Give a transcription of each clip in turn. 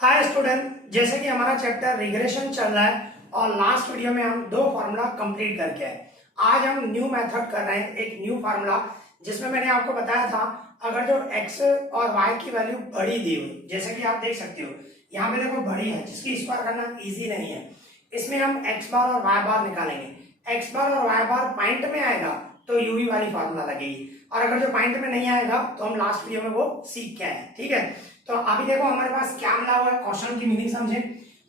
Hi student, जैसे कि हमारा चैप्टर रिग्रेशन चल रहा है और लास्ट वीडियो में हम दो फार्मूला कंप्लीट करके आए। आज हम न्यू मेथड कर रहे हैं, एक न्यू फार्मूला जिसमें मैंने आपको बताया था अगर जो x और y की वैल्यू बड़ी दी हुई, जैसे कि आप देख सकते हो यहाँ पे देखो बड़ी है जिसकी स्क्वायर करना इजी नहीं है, इसमें हम x बार और y बार निकालेंगे। x बार और y बार पॉइंट में आएगा तो यूवी वाली फार्मूला लगेगी, और अगर जो पॉइंट में नहीं आएगा तो हम लास्ट वीडियो में वो सीख के आए। ठीक है, तो अभी देखो हमारे पास क्या मिला हुआ है, क्वेश्चन की मीनिंग समझे।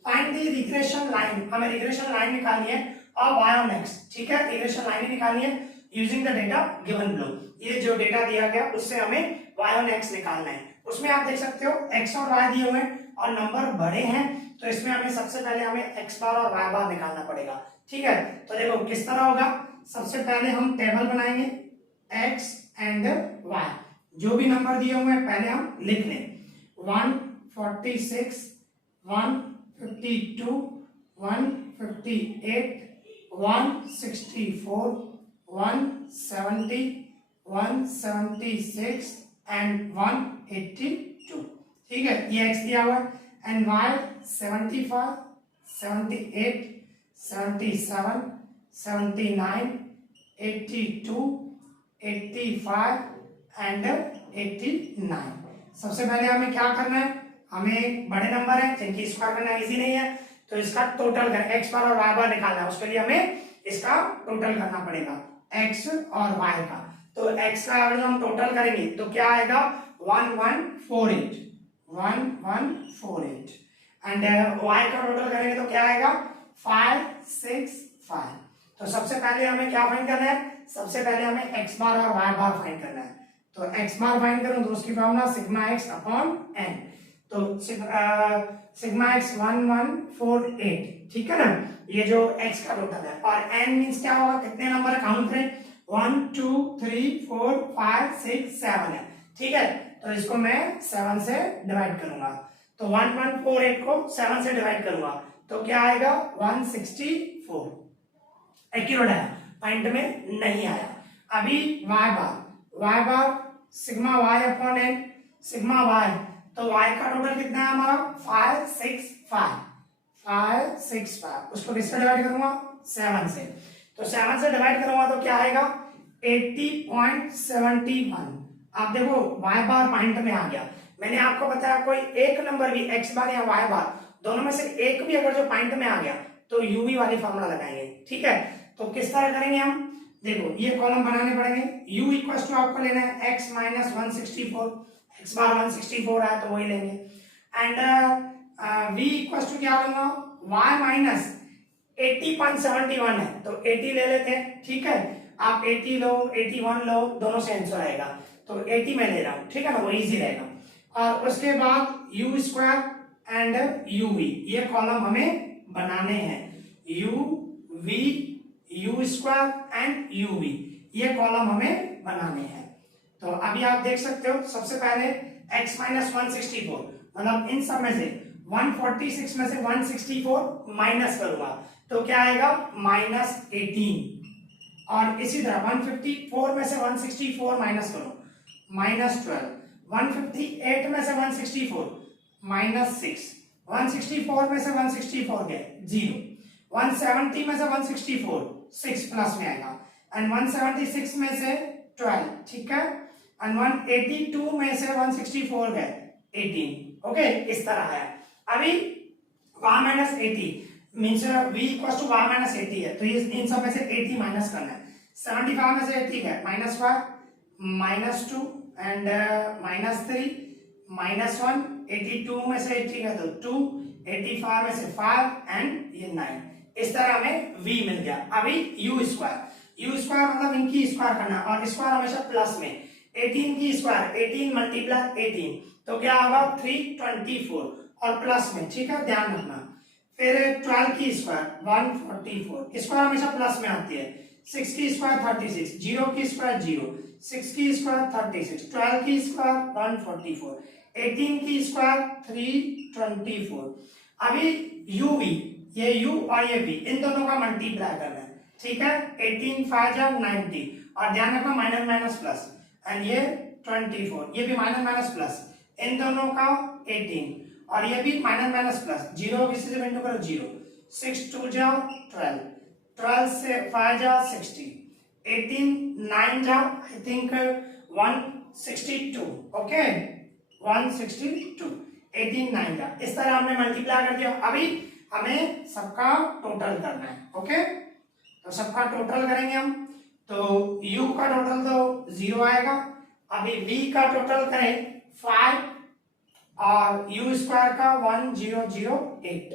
फाइंड द रिग्रेशन लाइन, हमें रिग्रेशन लाइन निकालनी है और y ऑन x। ठीक है, रिग्रेशन लाइन निकालनी है using the data given below. ये जो डेटा दिया गया उससे हमें y ऑन x निकालना है। उसमें आप देख सकते हो x और y दिए हुए हैं और नंबर बड़े हैं, तो इसमें हमें सबसे पहले हमें x बार और y बार निकालना पड़ेगा। ठीक है, तो देखो किस तरह होगा। सबसे पहले हम टेबल बनाएंगे x एंड y, जो भी नंबर दिए हुए हैं पहले हम लिख लें। 146, 152, 158, 164, 170, 176 एंड 182। ठीक है, ये x दिया हुआ है एंड y 75, 78, 77, 79, 82, 85 एंड 89। सबसे पहले हमें क्या करना है, हमें बड़े नंबर है जिनकी स्क्वायर करना इजी नहीं है तो इसका टोटल कर x बार और y बार निकालना है। उसके लिए हमें इसका टोटल करना पड़ेगा x और y का। तो x का अगर हम टोटल करेंगे तो क्या आएगा 1148, 1148 एंड y का टोटल करेंगे तो क्या आएगा 565। तो सबसे पहले हमें क्या फाइंड करना है, सबसे पहले हमें x बार और y बार फाइंड करना है। तो x बार फाइंड करूं तो उसकी formula sigma x upon n। तो सिग्मा x 1148, ठीक है ना, ये जो x का टोटल है, और n मींस क्या होगा, कितने नंबर काउंट करें, 1 2 3 4 5 6 7 है। ठीक है, तो इसको मैं 7 से डिवाइड करूंगा, तो 1148 को 7 से डिवाइड करूंगा तो क्या आएगा 164। एक्यूरेट है, पॉइंट में नहीं आया। अभी y bar sigma y upon n, sigma y, तो y का टोटल कितना है हमारा 565, उसको किससे डिवाइड करूंगा 7 से, तो 7 से डिवाइड करूंगा तो क्या आएगा 80.71। आप देखो y बार पॉइंट में आ गया। मैंने आपको बताया कोई एक नंबर भी x बार या y बार दोनों में से एक भी अगर जो पॉइंट में आ गया तो यूवी वाली फॉर्मूला लगाएंगे। ठीक है, तो किस तरह करेंगे हम, देखो ये कॉलम बनाने पड़ेंगे। u इक्वल टू आपको लेना है x माइनस 164, x बार 164 है तो वही लेंगे, एंड v इक्वल टू क्या लूंगा y माइनस 80.71 है तो 80 ले लेते हैं। ठीक है, आप 80 लो 81 लो, दोनों से आंसर आएगा, तो 80 में ले रहा हूं। ठीक है ना, वो इजी रहेगा। और उसके बाद u स्क्वायर एंड uv, ये कॉलम हमें बनाने हैं, uv u square and uv, ये कॉलम हमें बनाने हैं। तो अभी आप देख सकते हो सबसे पहले x माइनस 164, मतलब इन सब में से 146 में से 164 माइनस करूंगा तो क्या आएगा माइनस 18, और इसी तरह 154 में से 164 माइनस करो माइनस 12, 158 में से 164 माइनस 6, 164 में से 164 गए 0, 170 में से 164 6 प्लस में आएगा, एंड 176 में से 12। ठीक है, एंड 182 में से 164 गए 18। ओके, इस तरह है। अभी y minus 80 means v equal to y minus 80 है, तो ये इन सब में से 80 माइनस करना है। 75 में से 80 है minus 5, minus 2 and minus 3, minus 1, 82 में से 80 है तो 2, 85 में से 5 एंड ये 9। इस तरह हमें v मिल गया। अभी u स्क्वायर मतलब इनकी स्क्वायर करना, और स्क्वायर हमेशा प्लस में, 18 की स्क्वायर 18 मल्टीप्लाई 18 तो क्या होगा 324, और प्लस में। ठीक है, ध्यान रखना। फिर 12 की स्क्वायर 144, स्क्वायर हमेशा प्लस में आती है। 6 की स्क्वायर 36, 0 की स्क्वायर 0, 6 की स्क्वायर 36, 12 की स्क्वायर 144, 18 की स्क्वायर 324। अभी uv, ये u और ये v, इन दोनों का मल्टीप्लाई करना है। ठीक है, 18 5 जा 90, और ध्यान रखना माइनस माइनस प्लस, एंड ये 24, ये भी माइनस माइनस प्लस, इन दोनों का 18, और ये भी माइनस माइनस प्लस, 0 किसी से इंटू करो 0, 6 2 जा 12, 12 से 5 जा 60, 18 9 जा आई थिंक 162, ओके 162, 18 9 जा, इस तरह हमने मल्टीप्लाई कर दिया। अभी हमें सबका टोटल करना है, ओके तो सबका टोटल करेंगे हम, तो u का टोटल तो 0 आएगा, अभी v का टोटल करें 5 और u स्क्वायर का 1008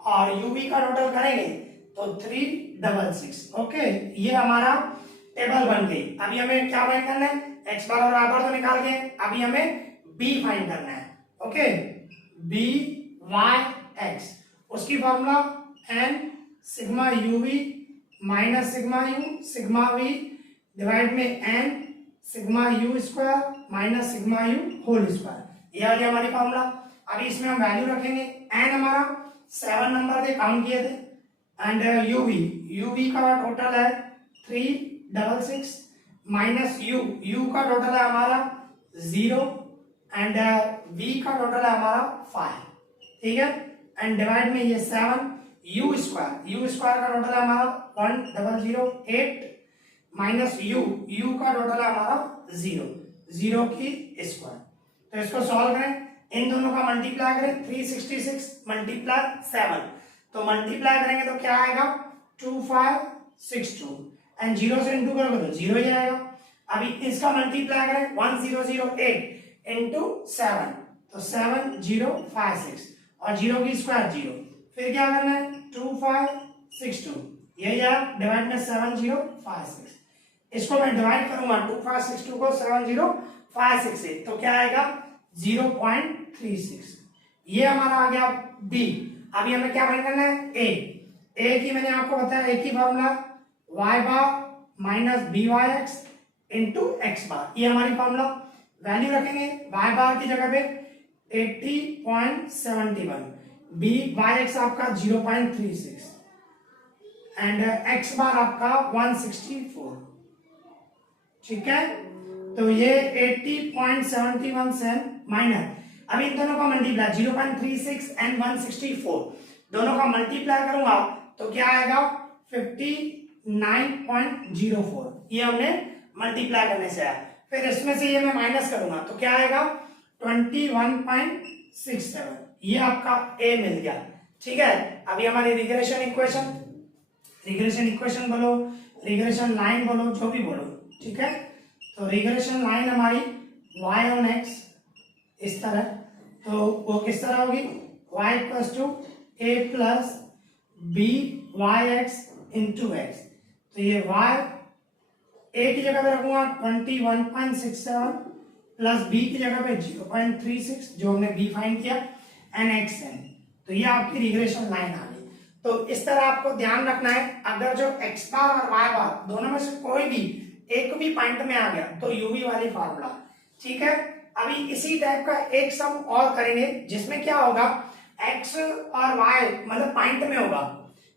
और uv का टोटल करेंगे तो 366, ओके ये हमारा टेबल बन गई। अभी हमें क्या फाइंड करना है, x बार और y बार तो निकाल के, अभी हमें b फाइंड करना है, ओके b y x, उसकी formula n sigma uv minus sigma u sigma v divide में n sigma u square minus sigma u whole square, ये आ गया हमारी फॉर्मूला। अभी इसमें हम वैल्यू रखेंगे, n हमारा 7 नंबर थे काउंट किए थे, एंड uv का टोटल है 366 माइनस u का टोटल है हमारा 0 एंड v का टोटल है हमारा 5, ठीक है एंड डिवाइड में ये 7 u स्क्वायर का टोटल है हमारा 1008 माइनस u का टोटल है हमारा 0 की स्क्वायर। तो इसको सॉल्व करें, इन दोनों का मल्टीप्लाई करें, 366 मल्टीप्लाई 7, तो मल्टीप्लाई करेंगे तो क्या आएगा 2562 एंड 0 से इंटू करोगे तो 0 ही आएगा। अभी इसका मल्टीप्लाई करें 1008 इंटू 7, तो 7056 और 0 की स्क्वायर 0, फिर क्या करना है 2562, यही है डिवाइड में 7056, इसको मैं डिवाइड करूंगा 2562 को 7056 से, तो क्या आएगा 0.36, ये हमारा आ गया बी। अभी हमें क्या फाइंड करना है ए की मैंने आपको बताया, ए की formula y bar minus B Y X into X bar, ये हमारी फॉर्मूला। वैल्यू रखेंगे y बार की जगह पे 80.71, बी वाई एक्स आपका 0.36 एंड एक्स बार आपका 164, ठीक है तो ये 80.71 से माइनस, अभी इन दोनों का मल्टीप्लाई 0.36 एंड 164 दोनों का मल्टीप्लाई करूंगा तो क्या आएगा 59.04, ये हमने मल्टीप्लाई करने से आया। फिर इसमें से ये मैं माइनस करूंगा तो क्या आएगा 21.67, ये आपका ए मिल गया, ठीक है। अभी हमारी रिग्रेशन इक्वेशन बोलो, रिग्रेशन लाइन बोलो, जो भी बोलो, ठीक है। तो रिग्रेशन लाइन हमारी y ऑन x इस तरह, तो वो किस तरह होगी y equals to a plus B Y X into X, तो ये y a की जगह पे रखूंगा 21.67 प्लस b की जगह पे 0.36 जो हमने b फाइंड किया एंड एक्स एन, तो ये आपकी रिग्रेशन लाइन आ गई। तो इस तरह आपको ध्यान रखना है, अगर जो x बार और y बार दोनों में से कोई भी एक भी पॉइंट में आ गया तो uv वाली फार्मूला, ठीक है। अभी इसी टाइप का एक सम और करेंगे जिसमें क्या होगा x और y मतलब पॉइंट में होगा,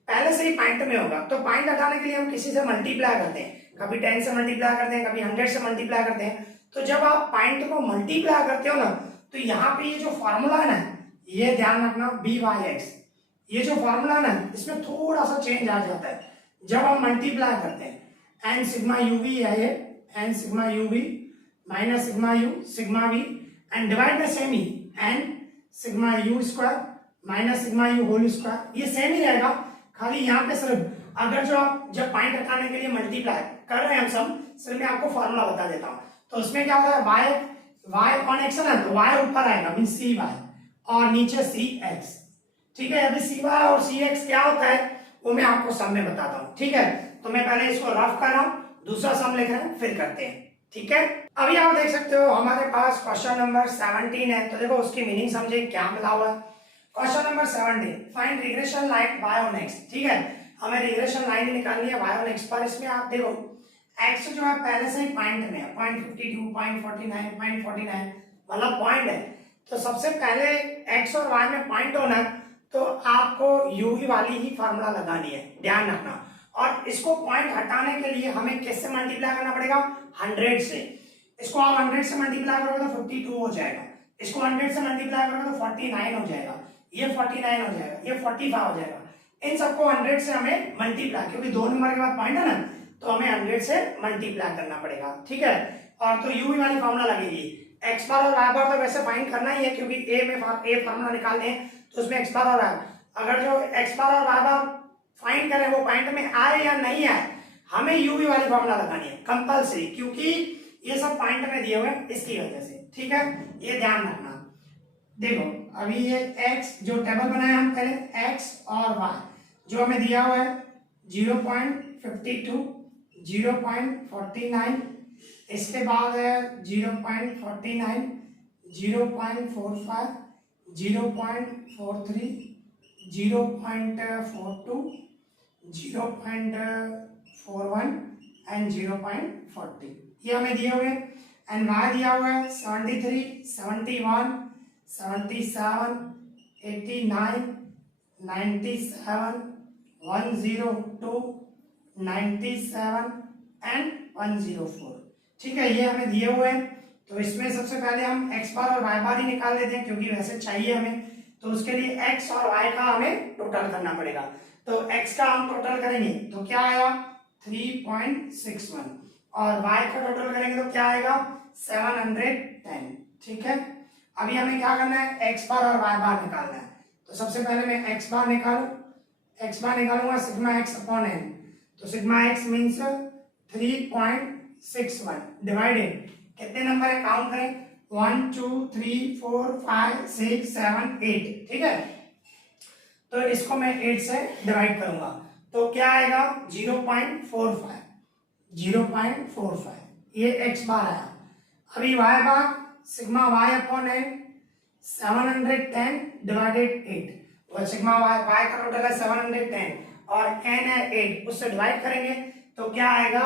पहले से ही पॉइंट में होगा, तो पॉइंट हटाने के लिए हम किसी से मल्टीप्लाई करते हैं, कभी 10 से मल्टीप्लाई करते हैं, कभी 100 से मल्टीप्लाई करते हैं। तो जब आप पॉइंट को मल्टीप्लाई करते हो ना, तो यहाँ पे ये जो फॉर्मूला है ना, ये ध्यान रखना बी वाई एक्स, ये जो फॉर्मूला है ना इसमें थोड़ा सा चेंज आ जाता है जब हम मल्टीप्लाई करते हैं। एन सिग्मा यूवी है ये, N sigma UV minus sigma U sigma V and divide by same ही N sigma U square minus sigma U whole square, ये सेम ही रहेगा, खाली यहाँ पे सिर्फ अगर जो आप जब पॉइंट हटाने के लिए मल्टीप्लाई कर रहे हैं हम सब, सिर्फ मैं आपको फॉर्मूला बता देता हूँ। तो उसमें क्या होता है वाई ऑन एक्स है ना, तो वाई ऊपर आएगा मीन सी वाई और नीचे सी एक्स, ठीक है। अभी सी वाई और सी एक्स क्या होता है वो मैं आपको सम में बताता हूँ, ठीक है। तो मैं पहले इसको रफ कर रहा हूँ, दूसरा सम लिख रहे हैं फिर करते हैं, ठीक है। अभी आप देख सकते हो हमारे पास क्वेश्चन नंबर 17 है, तो देखो उसकी मीनिंग समझे क्या मिला हुआ है। Question number 17, find regression line y on x, ठीक है। हमें रिग्रेशन लाइन निकालनी है y ऑन x पर। इसमें आप देखो x जो है पहले से ही पॉइंट में है, 0.52 0.49 0.49 मतलब पॉइंट है, तो सबसे पहले x और y में पॉइंट होना है तो आपको u वाली ही फार्मूला लगानी है, ध्यान रखना। और इसको पॉइंट हटाने के लिए हमें किससे मल्टीप्लाई करना पड़ेगा 100 से, इसको आप 100 से मल्टीप्लाई करोगे तो 52 हो जाएगा, इसको 100 से मल्टीप्लाई करोगे तो 49 हो जाएगा, ये 49 हो जाएगा, ये 45 हो जाएगा। इन सबको 100 से हमें मल्टीप्लाई, क्योंकि 2 नंबर के बाद पॉइंट है ना, तो हमें 100 से मल्टीप्लाई करना पड़ेगा, ठीक है। और तो यूवी वाली फॉर्मूला लगेगी। एक्स बार और वाई बार तो वैसे फाइंड करना ही है, क्योंकि ए फॉर्मूला निकालते हैं तो उसमें एक्स बार और वाई, अगर जो एक्स बार और वाई बार फाइंड करें वो पॉइंट में आए या नहीं आए, हमें यूवी वाली फॉर्मूला लगानी है कंपल्सरी, क्योंकि ये सब पॉइंट में दिए हुए हैं इसकी वजह से, ठीक है, ये ध्यान रखना। देखो अभी ये x जो टेबल बनाया हम पहले, x और y जो हमें दिया हुआ है 0.52, 0.49, इसके बाद है 0.49, 0.45, 0.43, 0.42, 0.41 एंड 0.40 ये हमें दिए हुए हैं। एंड y दिया हुआ है 73, 71, 77, 89, 97, 102, 97 एंड 104, ठीक है, ये हमें दिए हुए हैं। तो इसमें सबसे पहले हम x बार और y बार ही निकाल लेते हैं, क्योंकि वैसे चाहिए हमें, तो उसके लिए x और y का हमें टोटल करना पड़ेगा। तो x का हम टोटल करेंगे तो क्या आएगा 3.61, और y का टोटल करेंगे तो क्या आएगा 710, ठीक है। अभी हमें क्या करना है, x बार और y बार निकालना है। तो सबसे पहले मैं x बार निकालूंगा सिग्मा x अपॉन n, तो सिग्मा x मीन्स 3.61 डिवाइडेड, कितने नंबर है काउंट करें, 1 2 3 4 5 6 7 8, ठीक है। तो इसको मैं 8 से डिवाइड करूंगा तो क्या आएगा 0.45, 0.45 ये x बार आया। अभी y bar sigma y upon n 710 divided 8, और सिग्मा y का टोटल है 710 और n है 8, उससे डिवाइड करेंगे तो क्या आएगा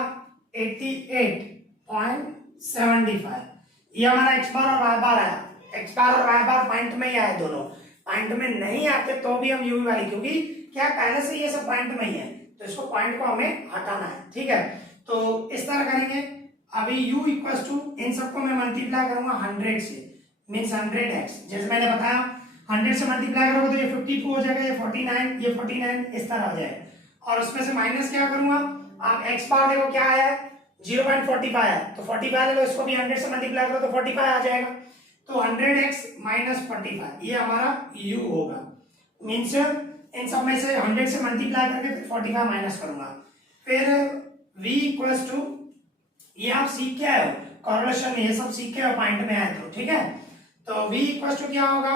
88.75, ये हमारा x बार और y बार आया। x बार और y बार पॉइंट में ही आए, दोनों पॉइंट में नहीं आते तो भी हम यूवी वाली, क्योंकि क्या पहले से ये सब पॉइंट में ही है तो इसको पॉइंट को हमें हटाना है, ठीक है। तो इस तरह करेंगे। अभी u इक्वल्स टू, इन सबको मैं मल्टीप्लाई करूंगा 100 से, मीन्स 100x, जैसे मैंने बताया 100 से मल्टीप्लाई करोगे तो ये 52 हो जाएगा, ये 49, ये 49 इस तरह हो जाएगा। और उसमें से माइनस क्या करूंगा, आप x बार देखो क्या आया है 0.45 है, तो 45 ले लो, इसको भी 100 से मल्टीप्लाई करो तो 45 आ जाएगा। तो 100x माइनस 45 ये हमारा u होगा, मीन्स इन सब में से 100 से मल्टीप्लाई करके फिर 45 माइनस करूंगा। फिर v इक्वल्स टू, ये आप सीख के आए हो, कॉरलेशन ये सब सीख के आए पॉइंट में आए तो, ठीक है। तो v इक्वल्स टू क्या होगा,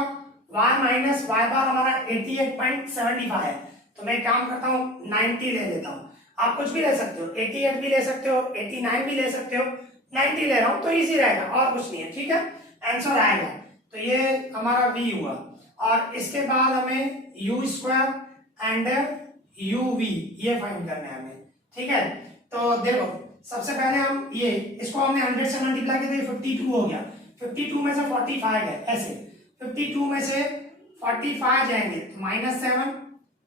y माइनस y बार हमारा 88.75 है, तो मैं काम करता हूँ 90 ले लेता हूँ, आप कुछ भी ले सकते हो, 88 भी ले सकते हो, 89 भी ले सकते हो, 90 ले रहा हूँ तो इजी रहेगा और कुछ नहीं है, ठीक है, आंसर आएगा। तो ये हमारा v हुआ, और इसके बाद हमें u स्क्वायर एंड uv ये फाइंड करना है हमें, ठीक है। तो देखो सबसे पहले हम ये, इसको हमने 100 से मल्टीप्लाई किया तो 52 हो गया, 52 में से 45 है, ऐसे 52 में से 45 जाएंगे तो -7,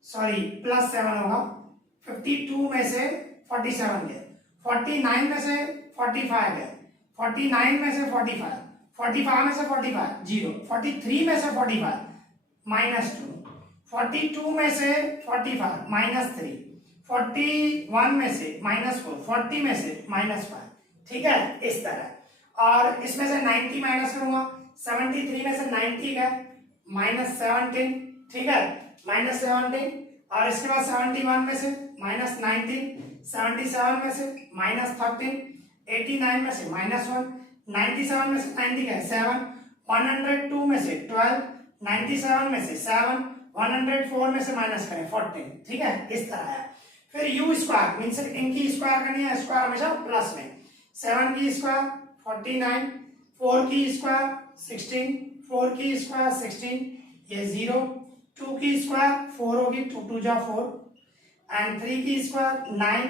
सॉरी +7 होगा, 52 में से 47 गए, 49 में से 45 गए, 49 में से 45, 45 में से 45 0, 43 में से 45 -2, 42 में से 45 -3, 41 में से -4, 40 में से -5, ठीक है, इस तरह। और इसमें से 90 माइनस करूंगा, 73 में से 90 गए -17, ठीक है, -17, और इसके बाद 71 में से -19, 77 में से -13, 89 में से -1, 97 में से 90 गए 7, 102 में से 12, 97 में से 7, 104 में से माइनस करें 14, ठीक है, इस तरह है। फिर u स्क्वायर मीन्स इनकी स्क्वायर करनी है, स्क्वायर हमेशा प्लस में, 7 की स्क्वायर 49, 4 की स्क्वायर 16, 4 की स्क्वायर 16, ये 0, 2 की स्क्वायर 4 होगी, 2 2 जा 4, एंड 3 की स्क्वायर 9,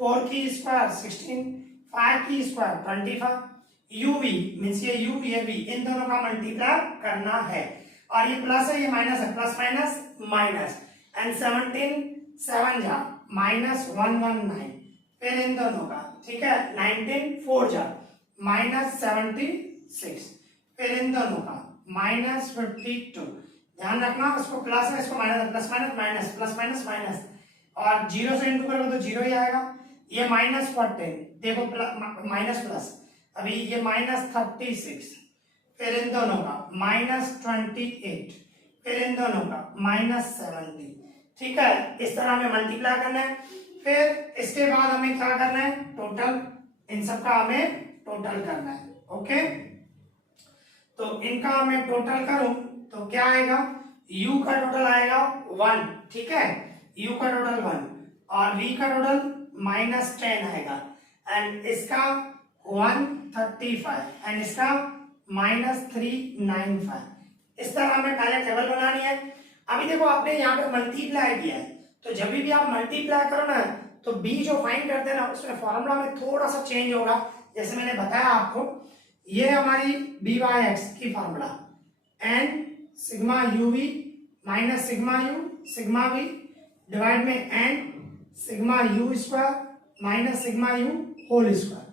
4 की स्क्वायर 16, 5 की स्क्वायर 25, uv मीन्स ये u ये v इन दोनों का मल्टीप्लाई करना है, और ये प्लस है ये माइनस है, प्लस माइनस माइनस, एंड 17 7 जा -119, फिर इन दोनों का, ठीक है, 19 4 जा -76, फिर इन दोनों का -52। ध्यान रखना, इसको प्लस है, इसको minus, plus minus minus, plus minus minus, और जीरो से इंटू करोगे तो जीरो ही आएगा। ये -14, देखो माइनस प्लस, अभी ये -36, फिर इन दोनों का -28, फिर इन दोनों का -70। ठीक है, इस तरह हमें मल्टीप्लाई करना है। फिर इसके बाद हमें क्या करना है, टोटल, इन सब का हमें टोटल करना है। ओके, तो इनका हमें टोटल करूं तो क्या आएगा, u का टोटल आएगा 1, ठीक है, u का टोटल 1 और v का टोटल -10 आएगा, एंड इसका 135 एंड इसका -395। इस तरह हमें पहले टेबल बनानी है। अभी देखो आपने यहाँ पे मल्टीप्लाई किया है, तो जब भी आप मल्टीप्लाई करो ना तो b जो फाइंड करते हैं ना उसमें फॉर्मूला में थोड़ा सा चेंज होगा। जैसे मैंने बताया आपको, ये हमारी बी बाई एक्स की formula, N sigma U V minus sigma U sigma V divide में N sigma U square minus sigma U whole square.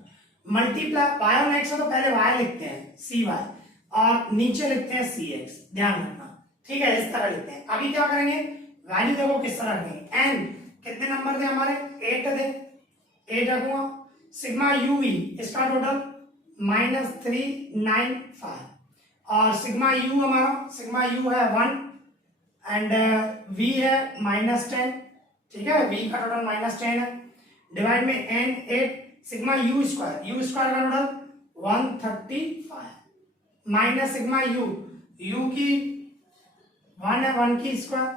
Multiply Y on X है तो पहले वाई लिखते हैं सी वाई और नीचे लिखते हैं सी एक्स, ध्यान रखना, ठीक है, इस तरह लिखते हैं। अभी क्या करेंगे, वैल्यू देखो किस तरह रखेंगे, एन कितने नंबर थे हमारे, 8 थे, 8 रखूंगा, सिग्मा यू वी इसका टोटल -395 और सिग्मा यू हमारा, सिग्मा यू है 1 एंड वी है -10, ठीक है, वी का टोटल -10 है, डिवाइड में एन 8 सिग्मा यू स्क्वायर का टोटल 135 माइनस सिग्मा यू की 1 है, 1 की स्क्वायर।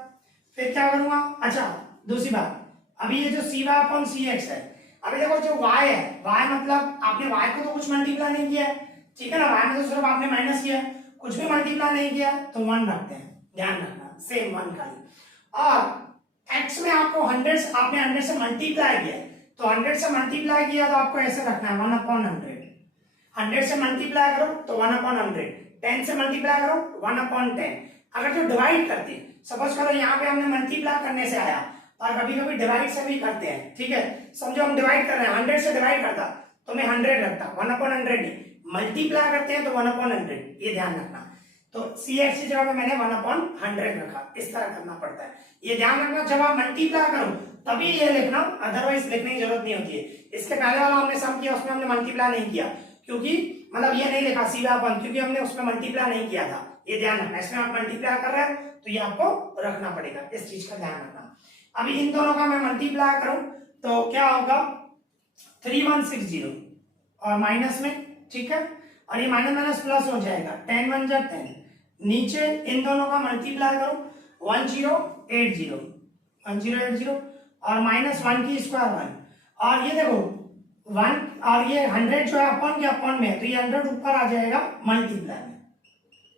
फिर क्या करूंगा, अच्छा दूसरी बात, अभी ये जो सी वाई अपॉन सी एक्स है, अभी देखो जो y है, y मतलब आपने y को तो कुछ मल्टीप्लाई नहीं किया है, ठीक है ना, y में तो सिर्फ आपने माइनस किया है, कुछ भी मल्टीप्लाई नहीं किया तो 1 रखते हैं, ध्यान रखना, सेम 1 खाली। और x में आपको 100 से, आपने 100 से मल्टीप्लाई किया है, तो 100 से मल्टीप्लाई किया तो आपको ऐसे रखना है 1/100। 100 से मल्टीप्लाई करो तो 1/100, 10 से मल्टीप्लाई करो 1/10। अगर जो डिवाइड करते हैं, सपोज करो यहाँ पे हमने मल्टीप्लाई करने से आया और कभी कभी डिवाइड से भी करते हैं, ठीक है, समझो हम डिवाइड कर रहे हैं, 100 से डिवाइड करता तो मैं 100 रखता, 1/100 नहीं, मल्टीप्लाई करते हैं तो 1/100, ये ध्यान रखना। तो सी एक्स की जगह पे मैंने 1/100 रखा, इस तरह करना पड़ता है, ये ध्यान रखना। जब आप मल्टीप्लाई करो तभी ये लिखना, अदरवाइज लिखने की जरूरत नहीं होती है। इसके पहले वाला हमने सम किया, उसमें हमने मल्टीप्लाई नहीं किया, क्योंकि मतलब ये नहीं लिखा सी वाई 1, क्योंकि हमने उसमें मल्टीप्लाई नहीं किया था, ये ध्यान रखना। इसमें आप मल्टीप्लाई कर रहे हैं तो ये आपको रखना पड़ेगा, इस चीज का ध्यान रखना। अभी इन दोनों का मैं मल्टीप्लाई करूं तो क्या होगा, 3160 और माइनस में, ठीक है, और ये माइनस माइनस प्लस हो जाएगा, 10 1 जा 10, नीचे इन दोनों का मल्टीप्लाई करो 1080 और -1 की स्क्वायर 1, और ये देखो 1 और ये 100 जो है अपॉन के अपॉन में है, तो ये 100 ऊपर आ जाएगा मल्टीप्लाई में,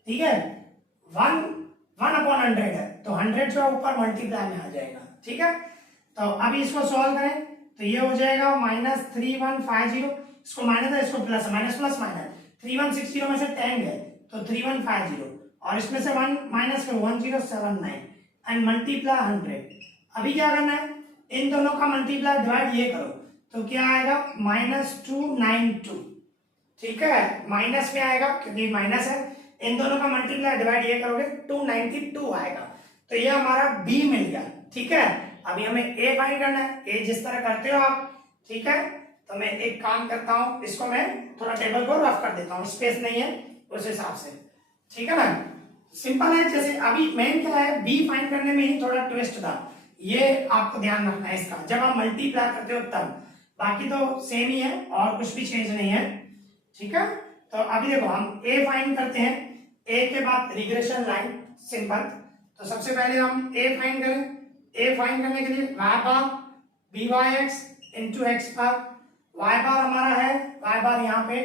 ठीक है, 1/100 है तो 100 जो है ऊपर मल्टीप्लाई में आ जाएगा, ठीक है। तो अभी इसको सॉल्व करें तो ये हो जाएगा -3150, इसको माइनस है, इसको प्लस है, माइनस प्लस माइनस, 3160 में से 10 गए तो 3150 और इसमें से 1 माइनस करो 1079 एंड मल्टीप्लाई 100। अभी क्या करना है, इन दोनों का मल्टीप्लाई डिवाइड ये करो तो क्या आएगा -292, ठीक है, माइनस में आएगा क्योंकि माइनस है, इन दोनों का मल्टीप्लाई डिवाइड ये करोगे 292 आएगा, तो ये हमारा बी मिल गया, ठीक है। अभी हमें ए फाइंड करना है, ए जिस तरह करते हो आप, ठीक है, तो मैं एक काम करता हूं, इसको मैं थोड़ा टेबल को रफ कर देता हूं, स्पेस नहीं है उस हिसाब से, ठीक है ना, सिंपल है। जैसे अभी मेन क्या है, बी फाइंड करने में ही थोड़ा ट्विस्ट था, ये आपको ध्यान रखना है इसका, जब आप मल्टीप्लाई करते हो तब, बाकी तो सेम ही है और कुछ भी चेंज नहीं है, ठीक है। तो अभी देखो हम ए फाइंड करते हैं, ए के बाद रिग्रेशन लाइन, सिंपल। तो सबसे पहले हम ए फाइंड करें, ए फाइंड करने के लिए y bar B Y X into X bar, y bar हमारा है, y बार यहाँ पे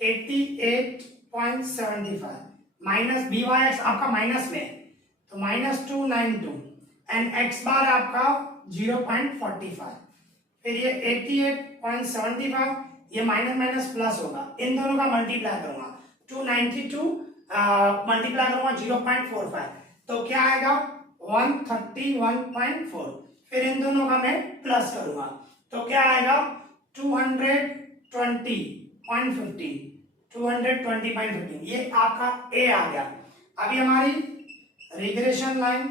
88.75 माइनस बी वाई एक्स आपका माइनस में तो -292 एंड x बार आपका 0.45, फिर ये 88.75, ये माइनस माइनस प्लस होगा, इन दोनों का मल्टीप्लाई करूंगा 292 मल्टीप्लाई करूंगा 0.45 तो क्या आएगा 131.4, फिर इन दोनों का मैं प्लस करूंगा तो क्या आएगा 220.15, ये आपका ए आ गया। अभी हमारी रिग्रेशन लाइन,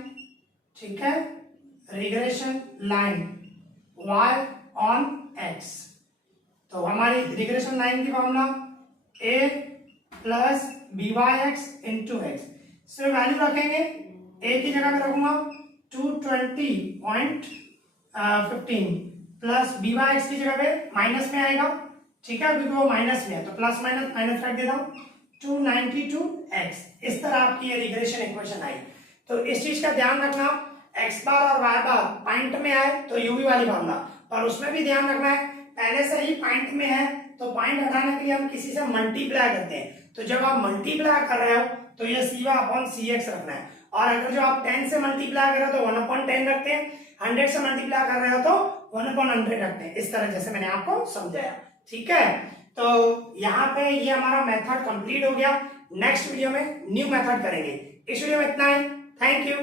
ठीक है, regression line y on x, तो हमारी रिग्रेशन लाइन की formula a plus B Y X into X, इसमें वैल्यू रखेंगे, a की जगह में रखूंगा 220.15 प्लस बी वाई एक्स की जगह पे माइनस में आएगा, ठीक है, क्योंकि वो माइनस में है तो प्लस माइनस माइनस रख देता हूँ, 292x। इस तरह आपकी ये रिग्रेशन इक्वेशन आई। तो इस चीज का ध्यान रखना, x बार और y बार पॉइंट में आए तो यूवी वाली फॉर्मूला, पर उसमें भी ध्यान रखना है पहले से ही पॉइंट में है तो पॉइंट हटाने के लिए हम किसी से मल्टीप्लाई करते हैं, तो जब आप मल्टीप्लाई कर रहे हो तो ये सीवा अपॉन सी एक्स रखना है, और अगर जो आप 10 से मल्टीप्लाई कर रहे हो तो 1/10 रखते हैं, 100 से मल्टीप्लाई कर रहे हो तो 1/100 रखते हैं, इस तरह जैसे मैंने आपको समझाया, ठीक है। तो यहाँ पे ये हमारा मेथड कंप्लीट हो गया, नेक्स्ट वीडियो में न्यू मेथड करेंगे। इस वीडियो में इतना ही, थैंक यू।